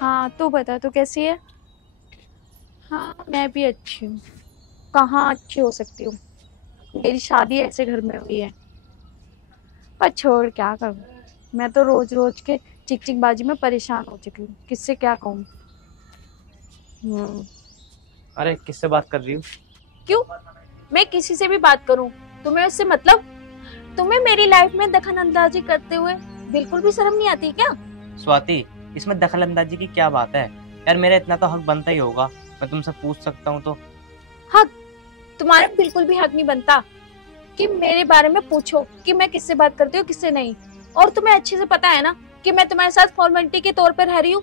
हाँ तू बता, तू कैसी है? हाँ मैं भी अच्छी हूँ। कहाँ अच्छी हो सकती हूँ, मेरी शादी ऐसे घर में हुई है। पर छोड़, क्या करूँ। मैं तो रोज रोज के चिक चिक बाजी में परेशान हो चुकी हूँ, किससे क्या कहूँ। हम्म। अरे किससे बात कर रही हूँ? क्यों? मैं किसी से भी बात करूँ, तुम्हें उससे मतलब? तुम्हें मेरी लाइफ में दखल अंदाजी करते हुए बिल्कुल भी शर्म नहीं आती क्या? स्वाति, इसमें दखल अंदाजी की क्या बात है? यार मेरा इतना तो हक बनता ही होगा, मैं तुमसे पूछ सकता हूँ तो। हक? तुम्हारा बिल्कुल भी हक नहीं बनता कि मेरे बारे में पूछो कि मैं किससे बात करती हूँ किससे नहीं। और तुम्हें अच्छे से पता है ना कि मैं तुम्हारे साथ फॉर्मेलिटी के तौर पर रह रही हूँ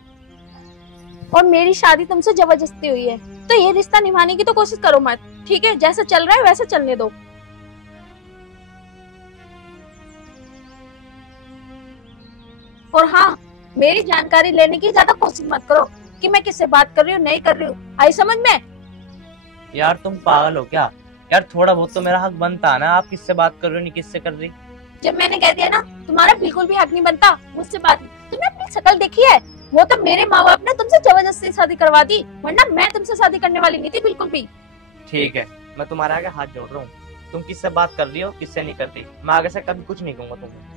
और मेरी शादी तुमसे जबरदस्ती हुई है। तो ये रिश्ता निभाने की तो कोशिश करो मत, ठीक है? जैसा चल रहा है वैसा चलने दो। और हाँ, मेरी जानकारी लेने की ज्यादा कोशिश मत करो कि मैं किससे बात कर रही हूँ नहीं कर रही हूँ। आई समझ में? यार तुम पागल हो क्या? यार थोड़ा बहुत तो मेरा हक बनता है ना, आप किससे बात कर रही हो नहीं किससे कर रही। जब मैंने कह दिया ना तुम्हारा बिल्कुल भी हक नहीं बनता मुझसे बात। तुमने अपनी शक्ल देखी है? वो तो मेरे माँ बाप ने तुमसे जबरदस्ती शादी करवा दी, वरना मैं तुमसे शादी करने वाली नहीं थी बिल्कुल भी। ठीक है, मैं तुम्हारे आगे हाथ जोड़ रहा हूँ। तुम किससे बात कर रही हो किससे नहीं कर रही, मैं आगे से कभी कुछ नहीं कहूंगा तुम्हें।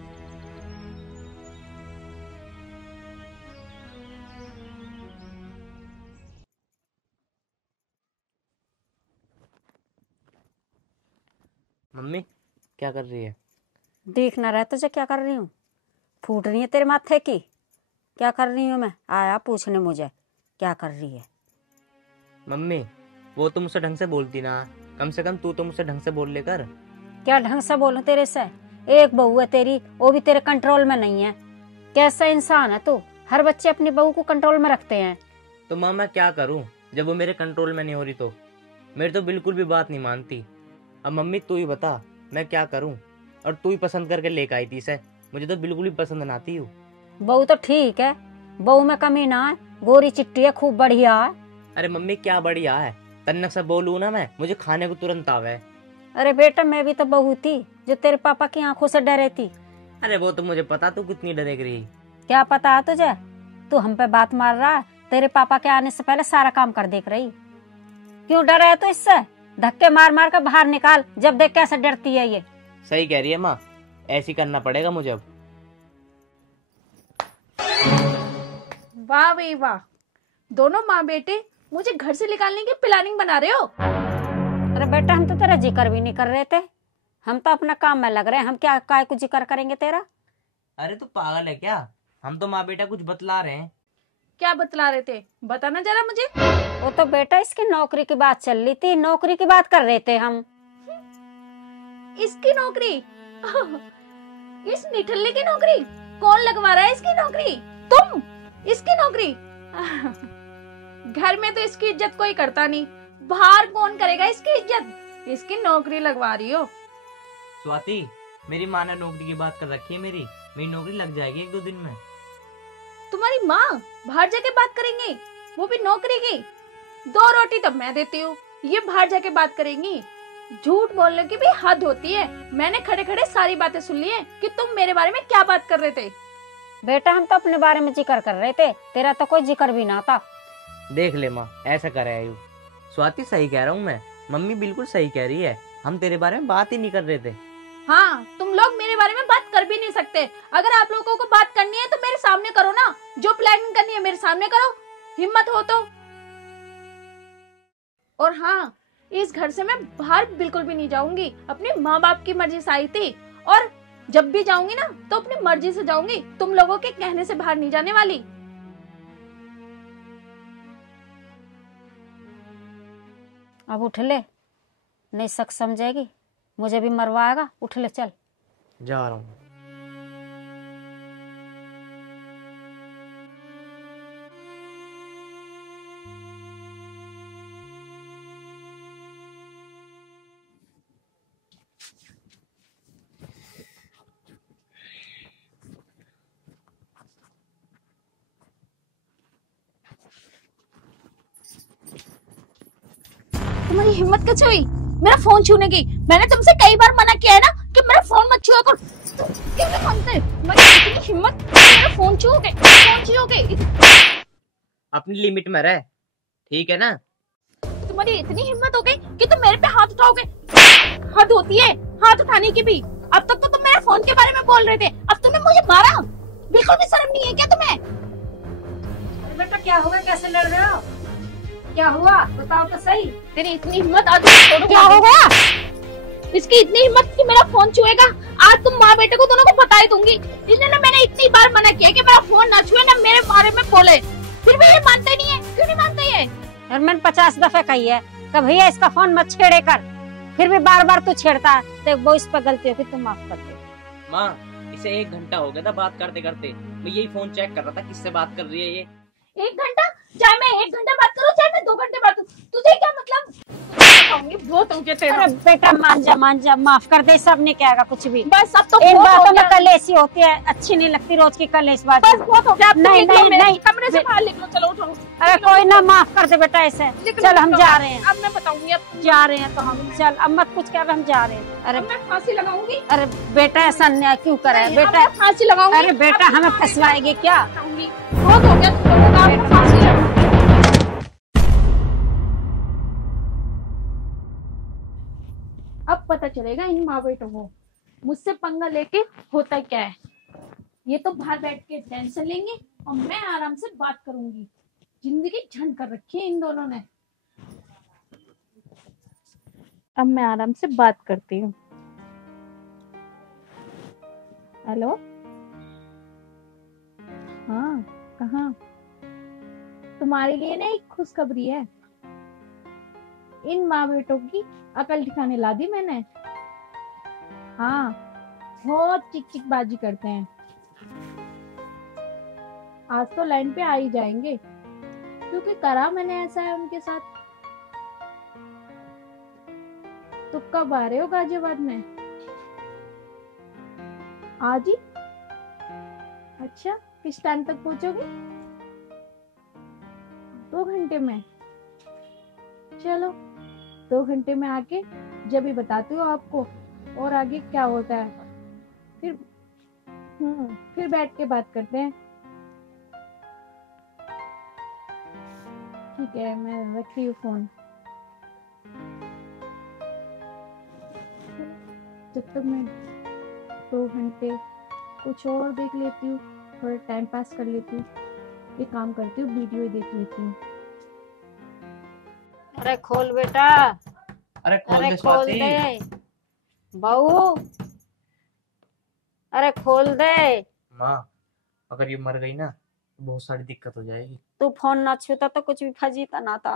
मम्मी क्या कर रही है? देख ना रहा तुझे क्या कर रही हूँ? फूट रही है तेरे माथे की। क्या कर रही हूँ मैं? आया पूछने मुझे क्या कर रही है। मम्मी वो तो मुझसे ढंग से बोलती ना, कम से कम तू तो मुझसे ढंग से बोल लेकर। क्या ढंग से बोलूं तेरे से? एक बहू है तेरी, वो भी तेरे कंट्रोल में नहीं है। कैसा इंसान है तू? हर बच्चे अपनी बहू को कंट्रोल में रखते हैं। तो माँ मैं क्या करूँ, जब वो मेरे कंट्रोल में नहीं हो रही तो? मेरी तो बिल्कुल भी बात नहीं मानती। अब मम्मी तू ही बता मैं क्या करूँ? और तू ही पसंद करके लेकर आई थी इसे, मुझे तो बिल्कुल भी पसंद ना आती हूँ। बहू तो ठीक है, बहू में कमी ना है, गोरी चिट्टी है, खूब बढ़िया है। अरे मम्मी क्या बढ़िया है, तन्नक से बोलूँ ना मैं, मुझे खाने को तुरंत आवे। अरे बेटा मैं भी तो बहू थी जो तेरे पापा की आंखों से डरे थी। अरे वो तो मुझे पता तू कितनी डरेगी रही। क्या पता है तुझे? तू हम पे बात मार रहा है, तेरे पापा के आने से पहले सारा काम कर देख रही। क्यों डर है तो? इससे धक्के मार मार कर बाहर निकाल, जब देख कैसे डरती है ये। सही कह रही है माँ, ऐसी करना पड़ेगा मुझे अब। वाह भाई वाह, दोनों माँ बेटे मुझे घर से निकालने की प्लानिंग बना रहे हो। अरे बेटा हम तो तेरा जिक्र भी नहीं कर रहे थे, हम तो अपना काम में लग रहे हैं। हम क्या काय को जिक्र करेंगे तेरा? अरे तू पागल है क्या? हम तो माँ बेटा कुछ बतला रहे हैं। क्या बतला रहे थे, बताना जरा मुझे। वो तो बेटा इसकी नौकरी की बात चल रही थी, नौकरी की बात कर रहे थे हम। इसकी नौकरी? इस निठल्ले की नौकरी? कौन लगवा रहा है इसकी नौकरी? तुम? इसकी नौकरी? घर में तो इसकी इज्जत कोई करता नहीं, बाहर कौन करेगा इसकी इज्जत? इसकी नौकरी लगवा रही हो? स्वाति, मेरी माँ ने नौकरी की बात कर रखी है, मेरी नौकरी लग जाएगी एक दो दिन में। तुम्हारी माँ बाहर जाके बात करेंगी, वो भी नौकरी की? 2 रोटी तो मैं देती हूँ, ये बाहर जाके बात करेंगी? झूठ बोलने की भी हद होती है। मैंने खड़े खड़े सारी बातें सुन ली है कि तुम मेरे बारे में क्या बात कर रहे थे। बेटा हम तो अपने बारे में जिक्र कर रहे थे, तेरा तो कोई जिक्र भी ना था। देख ले माँ, ऐसा कर रहा है। स्वाति सही कह रहा हूँ मैं, मम्मी बिल्कुल सही कह रही है, हम तेरे बारे में बात ही नहीं कर रहे थे। हाँ, तुम लोग मेरे बारे में बात कर भी नहीं सकते। अगर आप लोगों को बात करनी है तो मेरे सामने करो ना, जो प्लानिंग करनी है मेरे सामने करो, हिम्मत हो तो। और हाँ, इस घर से मैं बाहर बिल्कुल भी नहीं जाऊंगी, अपनी माँ बाप की मर्जी से आई थी और जब भी जाऊंगी ना तो अपनी मर्जी से जाऊंगी, तुम लोगों के कहने से बाहर नहीं जाने वाली। अब उठ ले, नहीं शक समझेगी, मुझे भी मरवाएगा। उठ ले चल। जा रहा हूँ। तुम्हारी हिम्मत कैसे हुई मेरा फोन छूने की? मैंने तुमसे कई बार मना किया है ना कि मेरा फोन मत छुआ करो। तुम मानते? तुम्हारी इतनी हिम्मत, मेरा फोन छूओगे? फोन छूओगे? अपनी लिमिट में रह, ठीक है ना? तुम्हारी इतनी हिम्मत हो गई कि तुम मेरे पे हाथ उठाओगे? हद होती है हाथ उठाने की भी। अब तक तो तुम मेरे फोन के बारे में बोल रहे थे, अब तुमने मुझे मारा। बिल्कुल भी शर्म नहीं है क्या तुम्हें? अरे बेटा क्या हुआ, कैसे लड़ रहे हो? क्या हुआ बताओ तो सही। तेरी इतनी हिम्मत, आज छोड़ो। क्या हो गया? इसकी इतनी हिम्मत कि मेरा फोन छुएगा। आज तुम माँ बेटे को दोनों को बता ही दूंगी। इसने मैंने इतनी बार मना किया कि मेरा फोन ना छुए, ना मेरे बारे में बोले, फिर भी ये मानते नहीं है। क्यों नहीं मानते ये? और मैंने 50 दफे कही है कि भैया इसका फोन मत छेड़े कर, फिर भी बार बार तू छेड़ता है। तो वो इस पर गलती होगी, तुम माफ कर दो। माँ, इसे 1 घंटा हो गया था बात करते करते, मैं यही फोन चेक कर रहा था किससे बात कर रही है ये। 1 घंटा? चाहे मैं 1 घंटा बात करूं, चाहे मैं 2 घंटे बात करूं, तुझे क्या मतलब? बहुत हो गया तेरा। अरे बेटा मान जा, माफ कर दे, सब नहीं कहेगा कुछ भी। बस अब तो इन बहुत हो बातों में गया। कलेशी होती है, अच्छी नहीं लगती रोज की कलेश बात। बस बहुत हो गया। अब नहीं, निकलो, मेरे नहीं। कमरे से बाहर निकलो। चलो उठो। अरे कोई ना, माफ कर दे बेटा ऐसे। चल हम जा रहे हैं। अब मैं बताऊंगी। अब जा रहे हैं तो हम, चल अब मत कुछ कर, हम जा रहे हैं। अरे मैं फांसी लगाऊंगी। अरे बेटा ऐसा अन्याय क्यों करे नहीं, बेटा? अब मैं फांसी लगाऊंगी। अरे बेटा हमें फंसवाएगी क्या? बहुत हो गया तुम लोगों का, अब मैं फांसी लगाऊंगी। अब पता चलेगा इन माँ बेटों को मुझसे पंगा लेके होता क्या है। ये तो बाहर बैठ के टेंशन लेंगे और मैं आराम से बात करूंगी। जिंदगी झंड कर रखी है इन दोनों ने। अब मैं आराम से बात करती हूँ। हेलो, हाँ कहाँ? तुम्हारे लिए ना एक खुशखबरी है। इन माँ बेटों की अकल ठिकाने ला दी मैंने। हाँ, बहुत चिक चिक बाजी करते हैं। आज तो लाइन पे आ ही जाएंगे, क्योंकि करा मैंने ऐसा है उनके साथ। तो कब आ रहे हो गाजियाबाद में? आज ही? अच्छा, किस टाइम तक पहुंचोगे? 2 घंटे में? चलो 2 घंटे में आके जब भी बताती हूँ आपको और आगे क्या होता है। फिर बैठ के बात करते हैं। ठीक है, मैं रखती हूँ फोन। जब तक मैं 2 घंटे कुछ और देख लेती हूँ, थोड़ा टाइम पास कर लेती हूँ, ये काम करती हूँ, वीडियो देख लेती हूँ। अरे खोल बेटा, अरे खोल अरे दे खोल स्वाति। दे बहू, अरे खोल दे। माँ, अगर ये मर गई ना तो बहुत सारी दिक्कत हो जाएगी। तू फोन ना छूता तो कुछ भी फजीता ना था।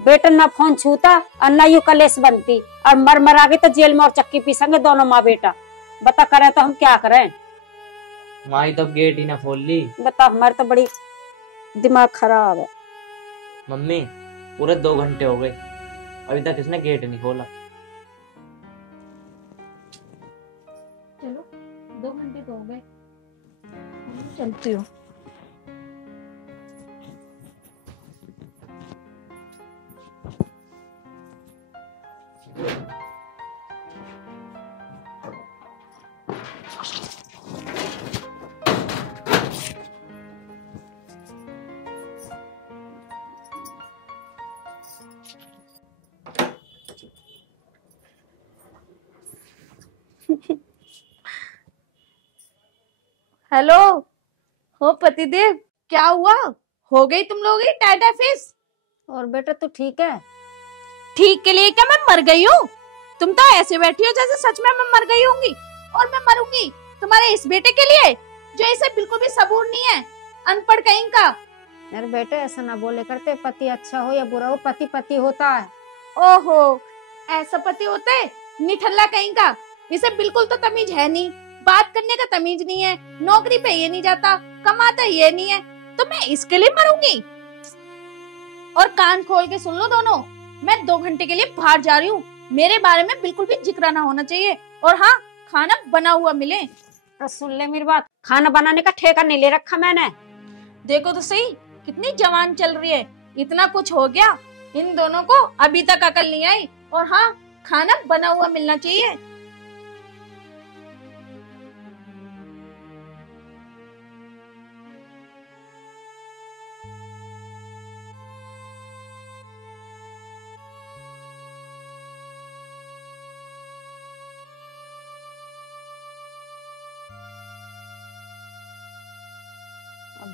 बेटा ना फोन छूता और ना यू कलेश बनती, और मर मर आ गई तो जेल में और चक्की पीसेंगे दोनों माँ बेटा। बता करें तो हम क्या करें? माँ, तब गेट ही ना खोल ली। बता, हमारे तो बड़ी दिमाग खराब है। मम्मी, पूरे 2 घंटे हो गए, अभी तक इसने गेट नहीं खोला। चलो 2 घंटे तो हो गए, चलती हूँ। हेलो, हो पतिदेव, क्या हुआ? हो गई तुम लोगों की टाटा फिश? और बेटा तू ठीक है? ठीक के लिए क्या मैं मर गई हूँ? तुम तो ऐसे बैठी हो जैसे सच में मैं मर गई होंगी। और मैं मरूंगी तुम्हारे इस बेटे के लिए जो इसे बिल्कुल भी सबूर नहीं है, अनपढ़ कहीं का। अरे बेटे ऐसा ना बोले करते, पति अच्छा हो या बुरा हो, पति पति होता है। ओहो, ऐसा पति होता है? निठल्ला कहीं का। इसे बिल्कुल तो तमीज है नहीं, बात करने का तमीज नहीं है, नौकरी पे ये नहीं जाता, कमाता ये नहीं है, तो मैं इसके लिए मरूंगी? और कान खोल के सुन लो दोनों, मैं 2 घंटे के लिए बाहर जा रही हूँ। मेरे बारे में बिल्कुल भी जिक्र ना होना चाहिए, और हाँ, खाना बना हुआ मिले। तो सुन ले मेरी बात, खाना बनाने का ठेका नहीं ले रखा मैंने। देखो तो सही कितनी जवान चल रही है, इतना कुछ हो गया, इन दोनों को अभी तक अकल नहीं आई। और हाँ, खाना बना हुआ मिलना चाहिए।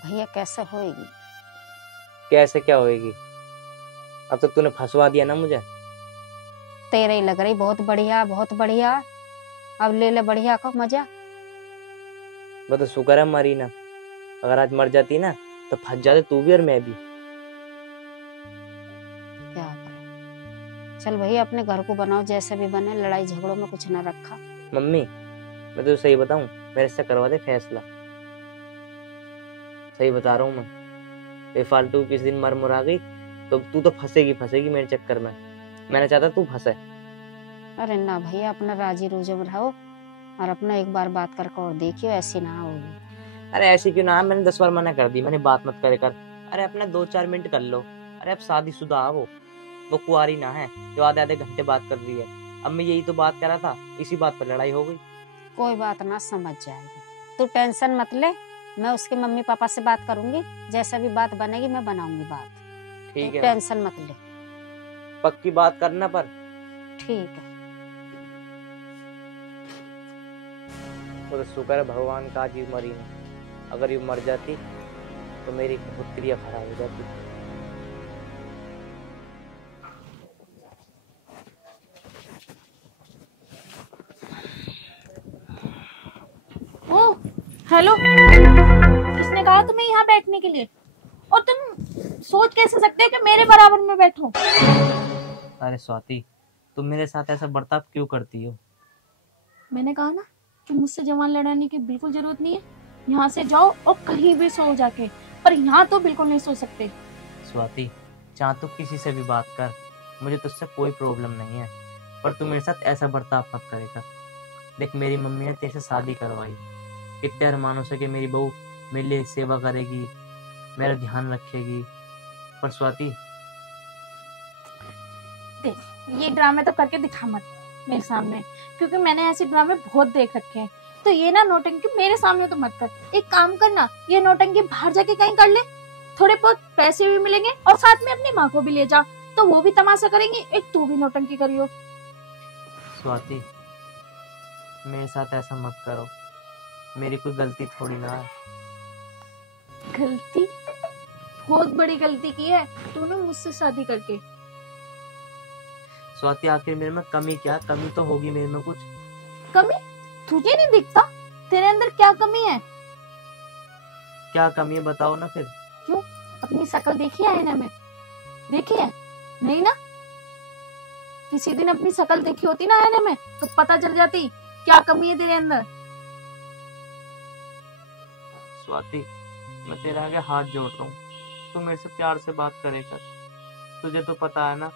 भैया कैसे होएगी? कैसे क्या होएगी? अब तो तूने फंसवा दिया ना मुझे। तेरे ही लग रही बहुत बढ़िया, बहुत बढ़िया। अब ले ले बढ़िया का मजा। वो तो शुक्र है मरी ना, अगर आज मर जाती ना तो फंस जाते तू भी और मैं भी। क्या करे, चल भैया अपने घर को बनाओ, जैसे भी बने, लड़ाई झगड़ों में कुछ न रखा। मम्मी मैं तो सही बताऊं, मेरे से करवा दे फैसला। सही बता रहा हूँ मैं, बेफालतू किस दिन मर मुरा गई तो तू तो फंसेगी फंसेगी मेरे चक्कर में। मैंने चाहता तू फंसे। अरे ना भैया, अपना राजी रोजे में रहो और अपना एक बार बात करके और देखियो, ऐसी ना होगी। अरे ऐसी क्यों ना, मैंने 10 बार मना कर दी, मैंने बात मत करे कर। अरे अपना 2-4 मिनट कर लो। अरे अब शादीशुदा है वो कुंवारी ना है जो आधे आधे घंटे बात कर रही है। अब मैं यही तो बात कर रहा था, इसी बात पर लड़ाई हो गई। कोई बात ना, समझ जाएगी, तू टेंशन मत ले। मैं उसके मम्मी पापा से बात करूंगी, जैसा भी बात बनेगी मैं बनाऊंगी बात। ठीक है, टेंशन मत ले। पक्की बात करना पर। ठीक है। वो तो शुक्र है भगवान का आज ये मरी नहीं, अगर ये मर जाती तो मेरी बहुत क्रिया खराब हो जाती। ओ हेलो, किसने कहा तुम्हें यहाँ बैठने के लिए? और तुम सोच कैसे सकते हो कि मेरे बराबर में बैठो? अरे स्वाति, तुम मेरे साथ ऐसा बर्ताव क्यों करती हो? मैंने कहा ना कि मुझसे जवान लड़ाने की बिल्कुल जरूरत नहीं है। यहाँ से जाओ और कहीं भी सो जाके, पर यहाँ तो बिल्कुल नहीं सो सकते। स्वाति चाह तो किसी से भी बात कर, मुझे तुझसे कोई प्रॉब्लम नहीं है, पर तू मेरे साथ ऐसा बर्ताव मत करेगा। देख मेरी मम्मी ने तेरे से शादी करवाई, कितने अरमानों से कि मेरी बहू मेरे लिए सेवा करेगी, मेरा ध्यान रखेगी, पर स्वाति देख ये ड्रामे तो करके दिखा मत मेरे सामने, क्योंकि मैंने ऐसे ड्रामे बहुत देख रखे हैं। तो ये ना नौटंकी मेरे सामने तो मत कर। एक काम करना, ये नौटंकी बाहर जाके कहीं कर ले, थोड़े बहुत पैसे भी मिलेंगे और साथ में अपनी माँ को भी ले जा, तो वो भी तमाशा करेंगे, एक तू भी नौटंकी करियो। स्वाति मेरे साथ ऐसा मत करो, मेरी कोई गलती थोड़ी ना है। गलती? बहुत बड़ी गलती की है तूने मुझसे शादी करके। स्वाति आखिर मेरे में कमी क्या? कमी तो होगी मेरे में कुछ। कमी? तुझे नहीं दिखता तेरे अंदर क्या कमी है? क्या कमी है बताओ ना फिर। क्यों, अपनी शक्ल देखी है आईने में? देखी है? नहीं ना? किसी दिन अपनी शक्ल देखी होती ना आईने में तो पता चल जाती क्या कमी है तेरे अंदर। स्वाति मैं तेरे आगे हाथ जोड़ रहा हूँ, तू मेरे से प्यार से बात करे कर। तुझे तो पता है ना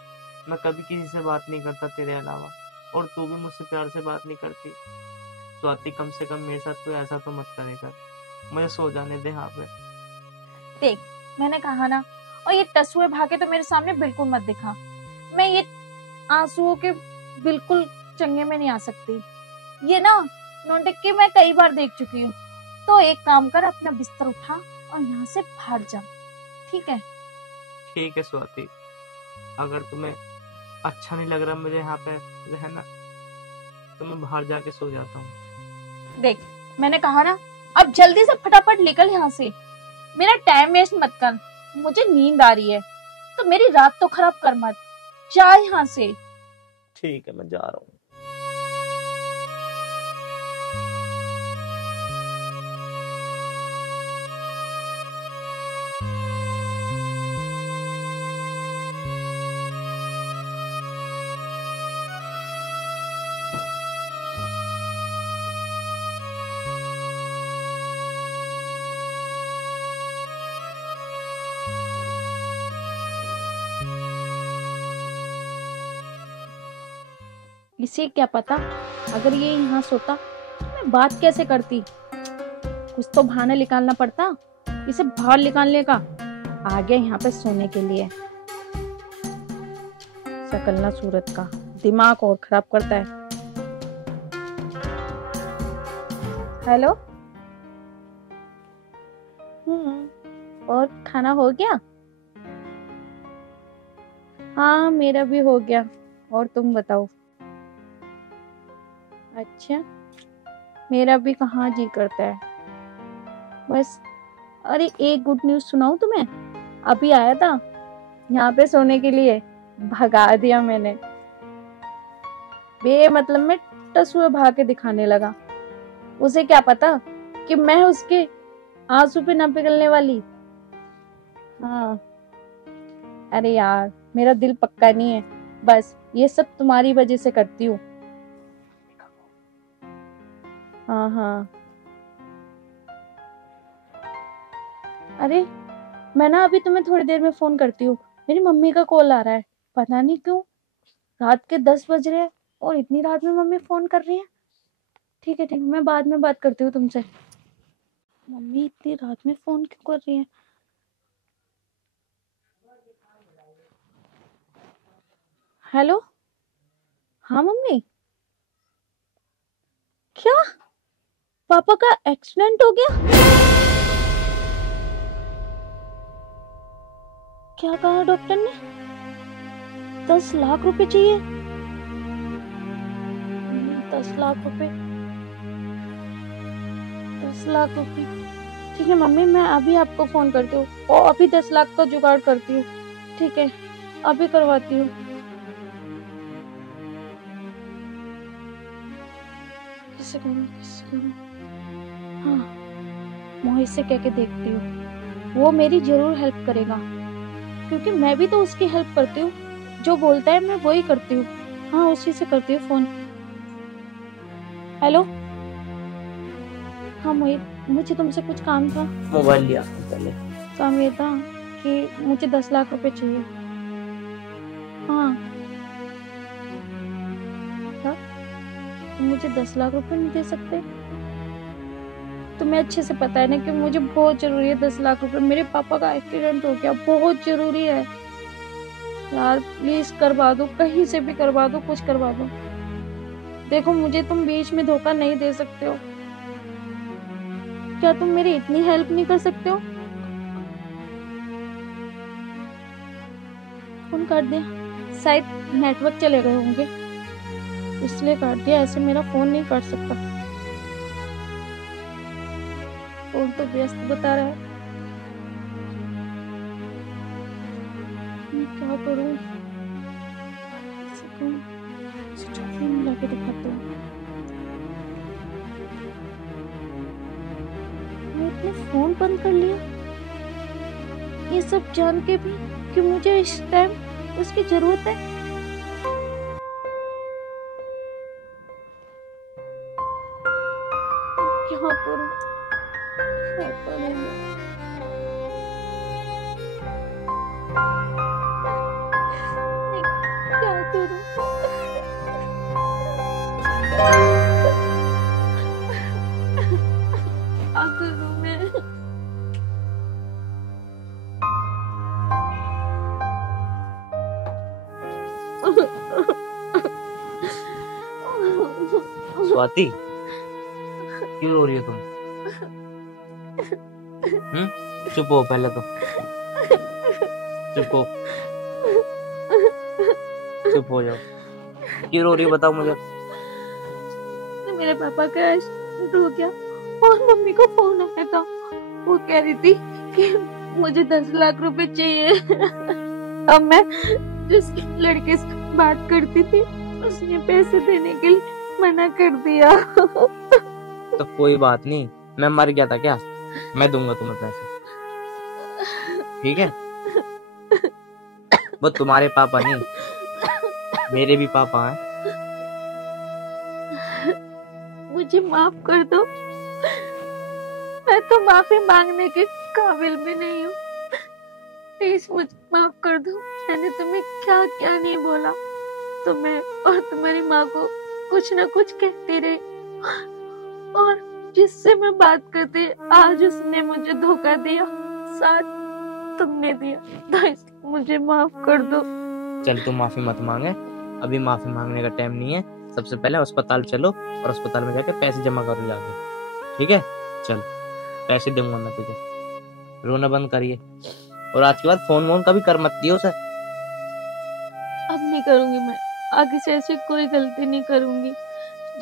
मैं कभी किसी से बात नहीं करता तेरे अलावा, और तू भी मुझसे प्यार से बात नहीं करती। स्वाति कम से कम मेरे साथ तू ऐसा तो मत करे कर, मुझे सो जाने दे यहाँ पे। देख मैंने कहा ना, और ये टसुए भागे तो मेरे सामने बिल्कुल मत दिखा। मैं ये आंसुओं के बिल्कुल चंगे में नहीं आ सकती। ये ना नौटंकी मैं कई बार देख चुकी हूँ। तो एक काम कर, अपना बिस्तर उठा और यहाँ से भाग जा, ठीक है? ठीक है स्वाति, अगर तुम्हें अच्छा नहीं लग रहा मुझे यहाँ पे रहना तो मैं बाहर जाके सो जाता हूँ। देख मैंने कहा ना, अब जल्दी से फटाफट निकल यहाँ से, मेरा टाइम वेस्ट मत कर, मुझे नींद आ रही है, तो मेरी रात तो खराब कर मत, जा यहाँ से। ठीक है मैं जा रहा हूँ। इसे क्या पता, अगर ये यहाँ सोता तो मैं बात कैसे करती। कुछ तो बहाना निकालना पड़ता इसे बाहर निकालने का। आ गया यहाँ पे सोने के लिए, सकलना सूरत का, दिमाग और खराब करता है। हेलो, और खाना हो गया? हाँ मेरा भी हो गया, और तुम बताओ? अच्छा, मेरा भी कहाँ जी करता है, बस अरे एक गुड न्यूज सुनाऊं तुम्हें। अभी आया था यहाँ पे सोने के लिए, भगा दिया मैंने। बे मतलब में टसुए भाग के दिखाने लगा। उसे क्या पता कि मैं उसके आंसू पे ना पिघलने वाली। हाँ अरे यार मेरा दिल पक्का नहीं है, बस ये सब तुम्हारी वजह से करती हूँ। हाँ हाँ। अरे मैं ना अभी तुम्हें थोड़ी देर में फोन करती हूँ, मेरी मम्मी का कॉल आ रहा है। पता नहीं क्यों रात के 10 बज रहे हैं और इतनी रात में मम्मी फोन कर रही है। ठीक है मैं बाद में बात करती हूँ तुमसे। मम्मी इतनी रात में फोन क्यों कर रही है? हेलो। हाँ मम्मी। क्या पापा का एक्सीडेंट हो गया? क्या कहा डॉक्टर ने? 10 लाख रुपए चाहिए? 10 लाख रुपए, 10 लाख रुपए। ठीक है मम्मी मैं अभी आपको फोन करती हूँ और अभी 10 लाख का जुगाड़ करती हूँ। ठीक है अभी करवाती हूँ। किससे करूँ? हाँ मोहित से कह के देखती हूँ, वो मेरी जरूर हेल्प करेगा क्योंकि मैं भी तो उसकी हेल्प करती हूँ। जो बोलता है मैं वही करती हूँ। हाँ उसी से करती हूँ फोन। हेलो। हाँ मोहित मुझे तुमसे कुछ काम था। मोबाइल लिया पहले। काम ये था कि मुझे 10 लाख रुपए चाहिए। हाँ क्या मुझे 10 लाख रुपए नहीं दे सकते? तुम्हें अच्छे से पता है ना कि मुझे बहुत जरूरी है 10 लाख रुपए। मेरे पापा का एक्सीडेंट हो गया, बहुत जरूरी है यार। प्लीज करवा दो, कहीं से भी करवा दो, कुछ करवा दो। देखो मुझे तुम बीच में धोखा नहीं दे सकते हो। क्या तुम मेरी इतनी हेल्प नहीं कर सकते हो? फोन काट दिया, शायद नेटवर्क चले गए होंगे इसलिए काट दिया। ऐसे मेरा फोन नहीं काट सकता, फोन तो व्यस्त बता रहा है। मैं क्या करूं? फोन लाके दिखाता हूँ। मैं फोन बंद कर लिया, ये सब जान के भी कि मुझे इस टाइम उसकी जरूरत है। क्या करूं? क्या करूं मैं? क्या करूं? क्या करूं मैं? स्वाति क्यों रो रही हो तुम? चुप हो पहले तो, चुप हो, चुप हो जाओ। क्यों रो रही हो बताओ मुझे। मेरे पापा का एक्सीडेंट हो गया और मम्मी को फोन आया था, वो कह रही थी कि मुझे 10 लाख रुपए चाहिए। अब मैं जिस लड़के से बात करती थी उसने पैसे देने के लिए मना कर दिया। तो कोई बात नहीं, मैं मर गया था क्या? मैं दूंगा तुम्हें पैसे, ठीक है? वो तुम्हारे पापा नहीं, मेरे भी पापा हैं। मुझे माफ कर दो, मैं तो माफी मांगने के काबिल भी नहीं हूँ। प्लीज मुझे माफ कर दो। मैंने तुम्हें क्या क्या नहीं बोला, तुम्हें और तुम्हारी माँ को कुछ न कुछ कहती रही, और जिससे मैं बात करती आज उसने मुझे धोखा दिया, साथ तुमने दिया। तो मुझे माफ कर दो। चल तू माफी मत मांगे, अभी माफी मांगने का टाइम नहीं है। सबसे पहले अस्पताल चलो और अस्पताल में जाके पैसे जमा करो जाके, ठीक है? चल पैसे दूंगा मैं तुझे, रोना बंद करिए। और आज के बाद फोन वोन कभी कर मत दियो सर। अब नहीं करूंगी मैं, आगे से ऐसी कोई गलती नहीं करूंगी।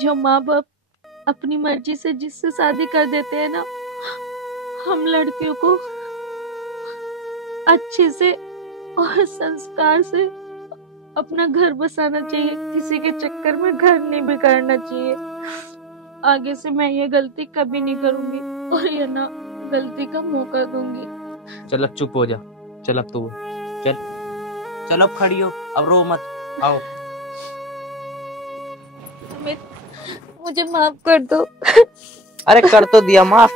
जो माँ बाप अपनी मर्जी से जिससे शादी कर देते हैं ना, हम लड़कियों को अच्छे से और संस्कार से अपना घर बसाना चाहिए, किसी के चक्कर में घर नहीं बिगाड़ना चाहिए। आगे से मैं ये गलती कभी नहीं करूंगी और ये ना गलती का मौका दूंगी। चल अब चुप हो जा, चल अब तू चल, चल अब खड़ी हो, अब रो मत, आओ। मुझे माफ कर दो। अरे कर तो दिया माफ,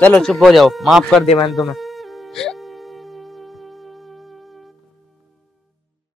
चलो चुप हो जाओ, माफ कर दिया मैंने तुम्हें।